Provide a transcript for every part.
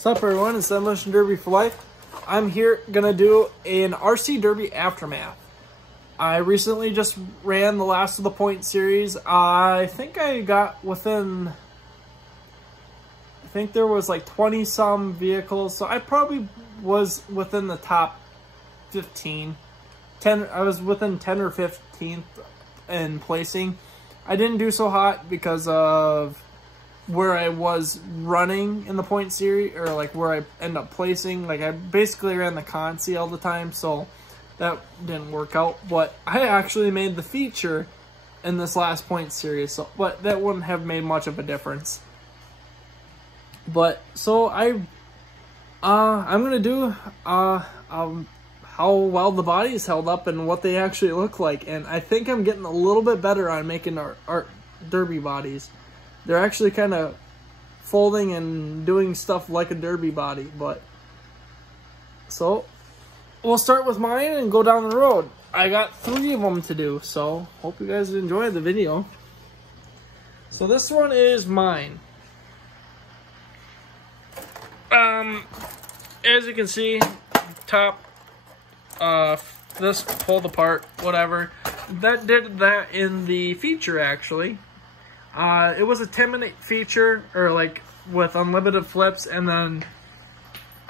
What's up, everyone? It's Demolition Derby for Life. I'm here gonna do an RC Derby aftermath. I recently just ran the last of the point series. I think I got within, I think there was like 20 some vehicles, so I probably was within the top 15. I was within 10 or 15th in placing. I didn't do so hot because of where I was running in the point series, or like where I end up placing. Like I basically ran the Consi all the time, so that didn't work out. But I actually made the feature in this last point series, so but that wouldn't have made much of a difference. But so I'm gonna do how well the body is held up and what they actually look like, and I think I'm getting a little bit better on making our derby bodies. They're actually kind of folding and doing stuff like a derby body. But so we'll start with mine and go down the road. I got 3 of them to do, so hope you guys enjoy the video. So this one is mine. As you can see, top, this pulled apart, whatever. That did that in the feature, actually. It was a 10-minute feature, or like with unlimited flips, and then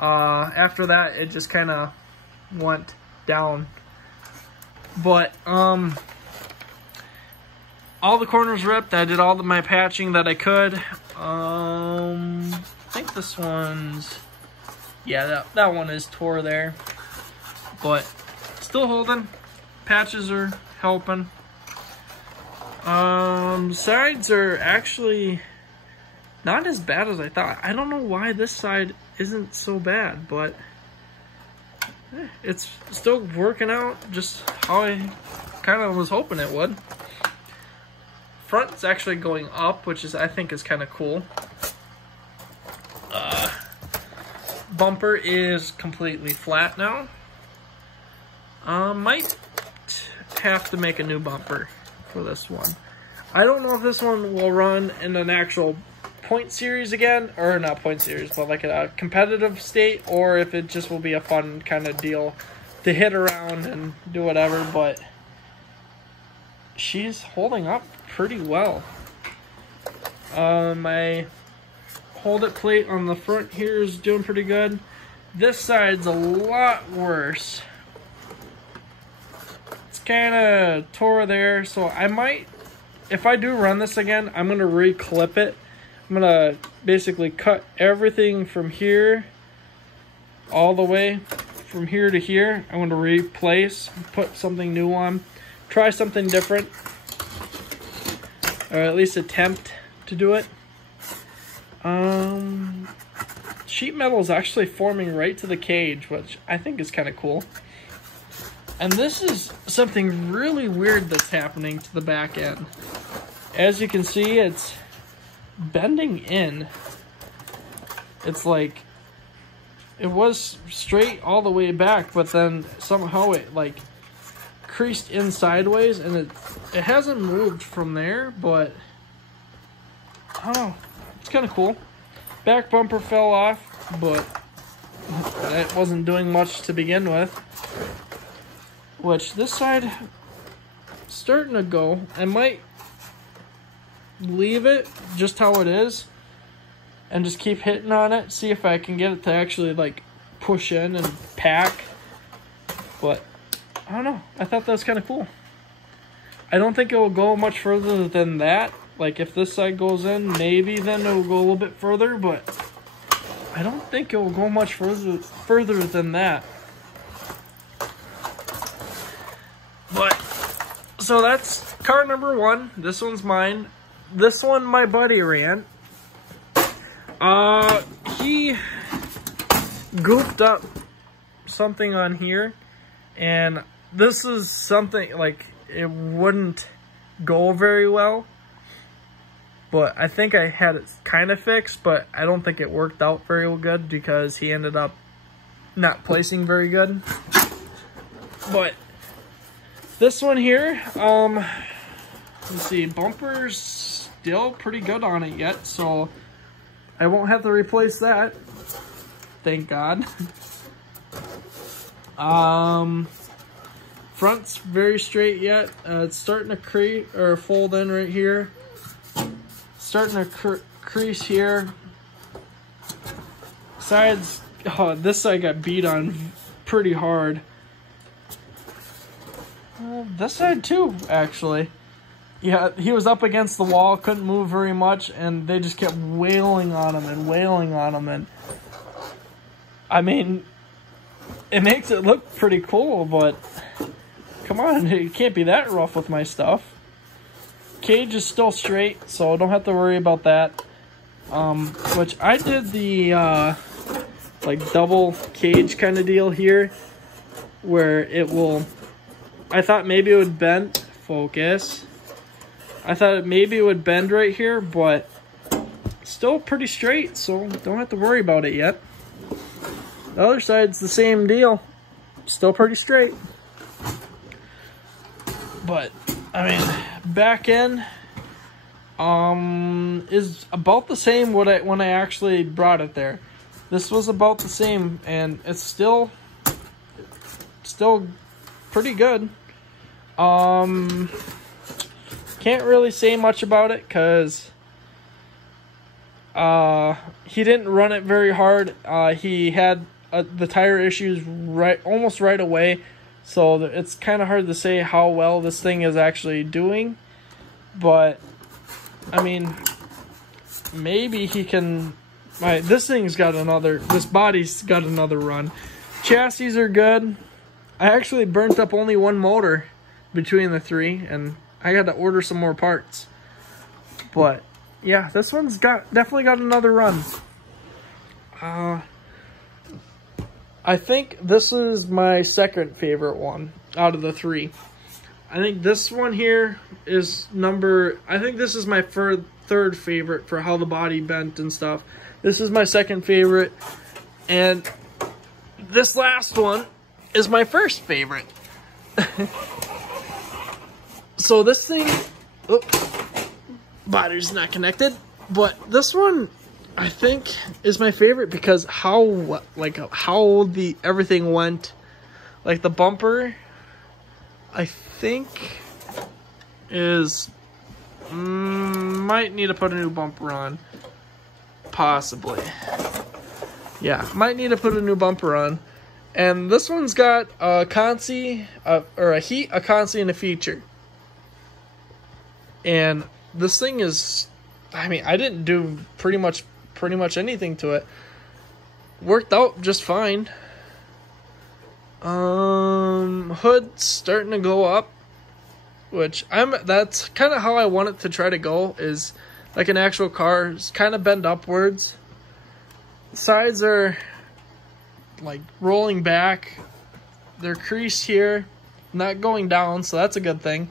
after that it just kind of went down. But all the corners ripped. I did all my patching that I could. I think this one's, yeah, that one is tore there, but still holding. Patches are helping. Sides are actually not as bad as I thought. I don't know why this side isn't so bad, but it's still working out just how I kind of was hoping it would. Front's actually going up, which is, I think, is kind of cool. Bumper is completely flat now. Might have to make a new bumper for this one. I don't know if this one will run in an actual point series again, or not point series, but like a competitive state, or if it just will be a fun kind of deal to hit around and do whatever. But she's holding up pretty well. My hold it plate on the front here is doing pretty good. This side's a lot worse. Kind of tore there, so I might, if I do run this again, I'm gonna re-clip it. I'm gonna basically cut everything from here all the way from here to here. I'm gonna replace, put something new on, try something different, or at least attempt to do it. Sheet metal is actually forming right to the cage, which I think is kind of cool. And this is something really weird that's happening to the back end. As you can see, it's bending in. It's like, it was straight all the way back, but then somehow it like creased in sideways, and it hasn't moved from there, but oh, it's kind of cool. Back bumper fell off, but that wasn't doing much to begin with. Which this side starting to go. I might leave it just how it is and just keep hitting on it, see if I can get it to actually like push in and pack. But I don't know, I thought that was kind of cool. I don't think it will go much further than that. Like if this side goes in, maybe then it will go a little bit further, but I don't think it will go much further than that. But, so that's car number 1. This one's mine. This one my buddy ran. He goofed up something on here, and this is something, like, it wouldn't go very well. But I think I had it kind of fixed, but I don't think it worked out very good because he ended up not placing very good. But this one here, let's see, bumper's still pretty good on it yet, so I won't have to replace that. thank God. Front's very straight yet. It's starting to fold in right here. Starting to crease here. Sides, oh, this side got beat on pretty hard. This side too, actually. Yeah, he was up against the wall, couldn't move very much, and they just kept wailing on him and wailing on him. And I mean, it makes it look pretty cool, but come on, it can't be that rough with my stuff. Cage is still straight, so don't have to worry about that. Which I did the like double cage kind of deal here, where it will. I thought maybe it would bend. Focus. I thought maybe it would bend right here, but still pretty straight, so don't have to worry about it yet. The other side's the same deal. Still pretty straight. But, I mean, back end is about the same when I actually brought it there. This was about the same, and it's still pretty good. Can't really say much about it because he didn't run it very hard. He had the tire issues almost right away, so it's kind of hard to say how well this thing is actually doing. But I mean, maybe he can. This body's got another run. Chassis are good. I actually burnt up only one motor between the three, and I got to order some more parts. But yeah, this one's definitely got another run. I think this is my second favorite one out of the three. I think this one here is I think this is my third favorite for how the body bent and stuff. This is my second favorite, and this last one is my first favorite. So this thing, battery's not connected, but this one I think is my favorite because how everything went. Like the bumper, I think is might need to put a new bumper on, possibly. Yeah, might need to put a new bumper on. And this one's got a consi, a heat, a consi, and a feature. And this thing is, I mean, I didn't do pretty much anything to it. Worked out just fine. Hood's starting to go up, which that's kind of how I want it to try to go, is like an actual car. It's kind of bend upwards. Sides are like rolling back. They're creased here, not going down, so that's a good thing.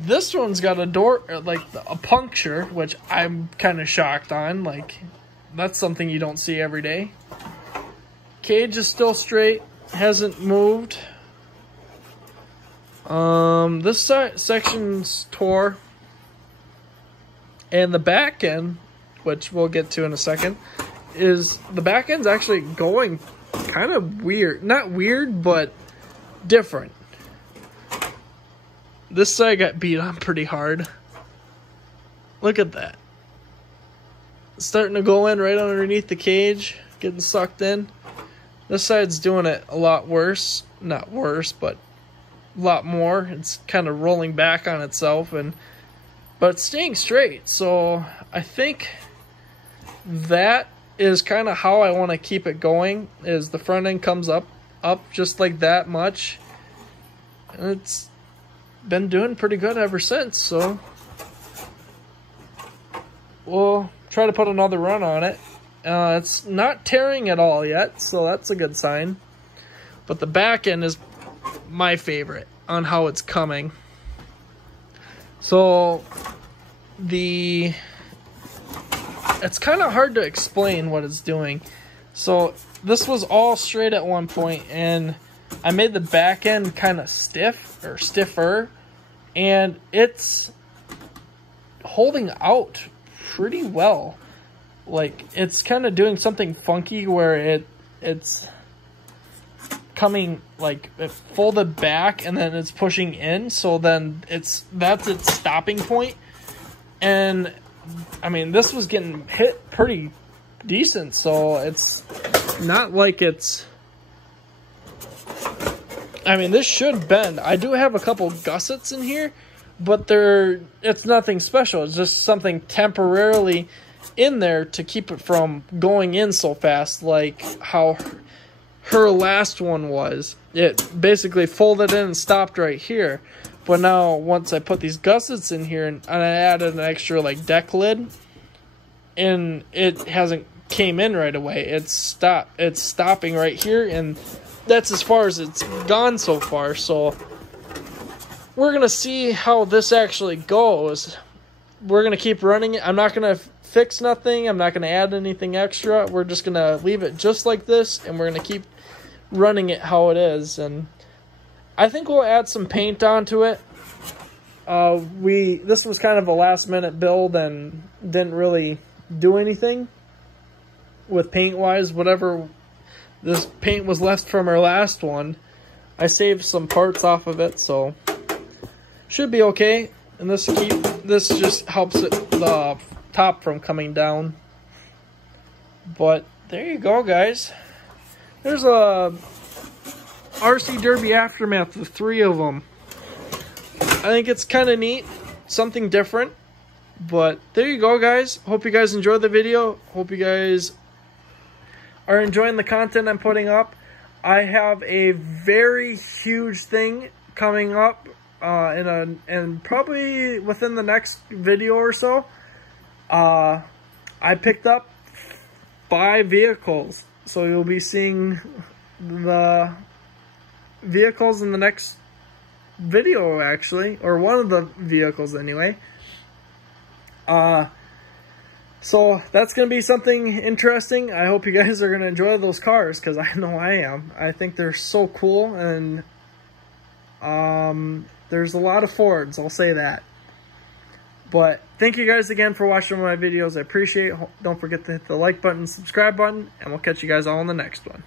This one's got a door, like a puncture, which I'm kind of shocked on. Like, that's something you don't see every day. Cage is still straight, hasn't moved. This section's tore. And the back end, which we'll get to in a second, the back end's actually going kind of weird. Not weird, but different. This side got beat on pretty hard. Look at that. It's starting to go in right underneath the cage, getting sucked in. This side's doing it a lot worse. Not worse, but a lot more. It's kind of rolling back on itself, but it's staying straight. So I think that is kind of how I want to keep it going, is the front end comes up just like that much. And it's been doing pretty good ever since, so we'll try to put another run on it. It's not tearing at all yet, so that's a good sign. But the back end is my favorite on how it's coming. So it's kind of hard to explain what it's doing. So this was all straight at one point, and I made the back end kind of stiff or stiffer, and it's holding out pretty well. like it's kind of doing something funky where it's coming like it folded back and then it's pushing in, so then that's its stopping point. And I mean, this was getting hit pretty decent, so it's not like it's, I mean, this should bend. I do have a couple gussets in here, but it's nothing special. It's just something temporarily in there to keep it from going in so fast, like how her last one was. It basically folded in and stopped right here. But now, once I put these gussets in here and I added an extra like deck lid, and it hasn't came in right away. It's stopping right here, and that's as far as it's gone so far. So we're gonna see how this actually goes. We're gonna keep running it. I'm not gonna fix nothing. I'm not gonna add anything extra. We're just gonna leave it just like this, and we're gonna keep running it how it is. And I think we'll add some paint onto it. This was kind of a last minute build and didn't really do anything with paint wise. Whatever this paint was left from our last one, I saved some parts off of it, so should be okay. And this just helps the top from coming down. But there you go, guys. There's a RC Derby Aftermath, the 3 of them. I think it's kind of neat, something different. But there you go, guys. Hope you guys enjoyed the video. Hope you guys are enjoying the content I'm putting up. I have a very huge thing coming up and probably within the next video or so. I picked up 5 vehicles, so you'll be seeing the vehicles in the next video, actually, or one of the vehicles anyway. So that's going to be something interesting. I hope you guys are going to enjoy those cars, because I know I am. I think they're so cool, and there's a lot of Fords, I'll say that. But thank you guys again for watching my videos. I appreciate it. Don't forget to hit the like button, subscribe button, and we'll catch you guys all in the next one.